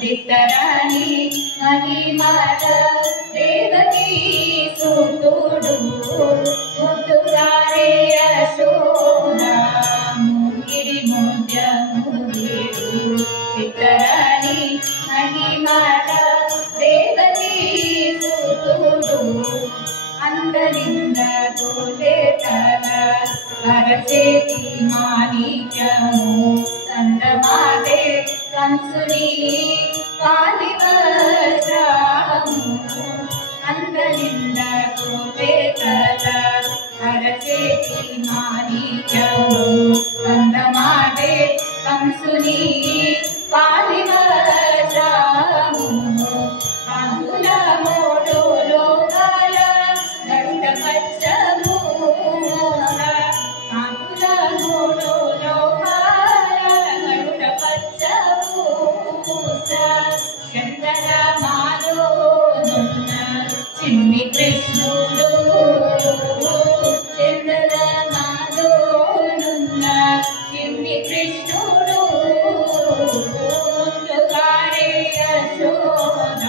విత్తరాని మహిమల దేవకీ సుతుడు ముద్దుగారే యశోద ముగిరి ముద్యముగిరు విత్తరాని మహిమల దేవకీ సుతుడు అందరింద తల అరచేతి మాణిక్యము చంద్రమాదే కంసుని కాలివజ్రము అందరింద తల అరచేతి మాణిక్యము చంద్రమాదే కంసుని కాలివజ్రము అందుల మోడు లోకాల గరుడ పచ్చము అందుల మోడు లోకాల గరుడ పచ్చము చంద్రమాలో నున్న చిన్ని కృష్ణుడు చంద్రమాలో నున్న చిన్ని కృష్ణుడు ముందుగారే యశోద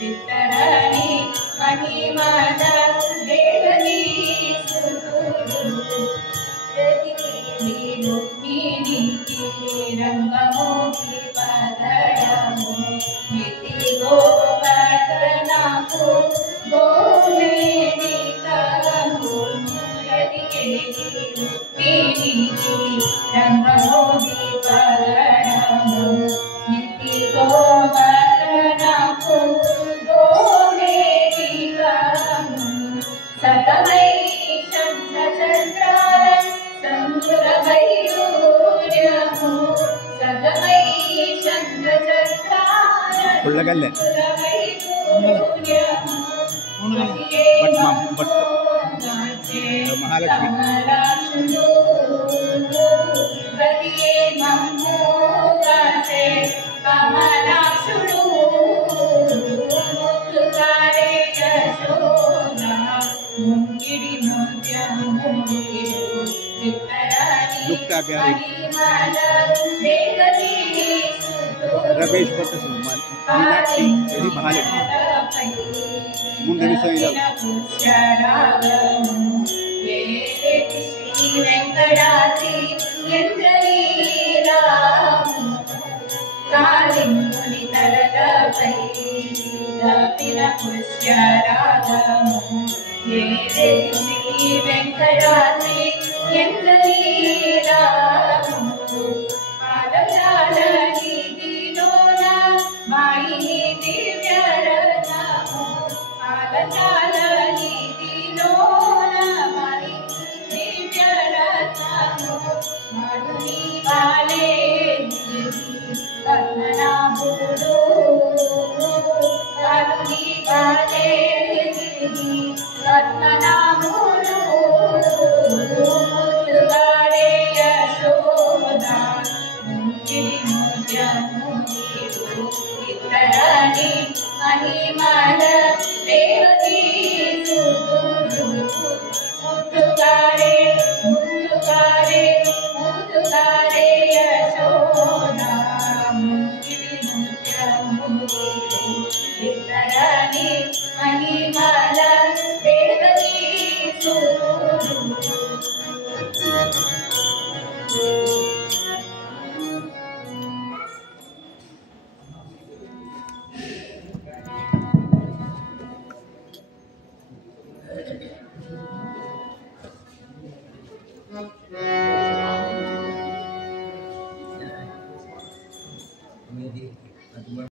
విత్తరాని మహిమల దేవకీ సుతుడు రుక్మిణికి రంగమోగి పదయము నితి గోవర్ధనకు గోమేది కరము రుక్మిణికి రంగమోగి పదయము నితి గోవర్ధనకు గోమేది కరము సతమై చంద్రచంద్రాల సంగురవైరూర్యము సతమై చంద్రచంద్రాల మహాలక్ష్మి కమలాక్షుడు ముద్దుగారే యశోద ముంగిడి ముత్యముగిరు విత్తరాని మహిమల దేవకీ रमेश भट्ट मीनाक्षी यदि महालक्ष्मी मुंडे వెంకటాద్రి ఎందరీరాము కాళింగుని తలలపై తప్పిన పుష్యరాగము శ్రీ వెంకటాద్రి ఎందరీరాము పాదజాల నిధిలోన మాయి దివ్యరథము పాదజాల నిధిలోన మాయి దివ్యరథము మధుని వాలే పద్మనాభుడు మధుని వాలే పద్మనాభుడు ముద్దుగారే యశోద విత్తరాని మహిమల దేవకీ సుతుడు ముద్దుగారే ముద్దుగారే ముద్దుగారే యశోద విత్తరాని మహిమల దేవకీ సుతుడు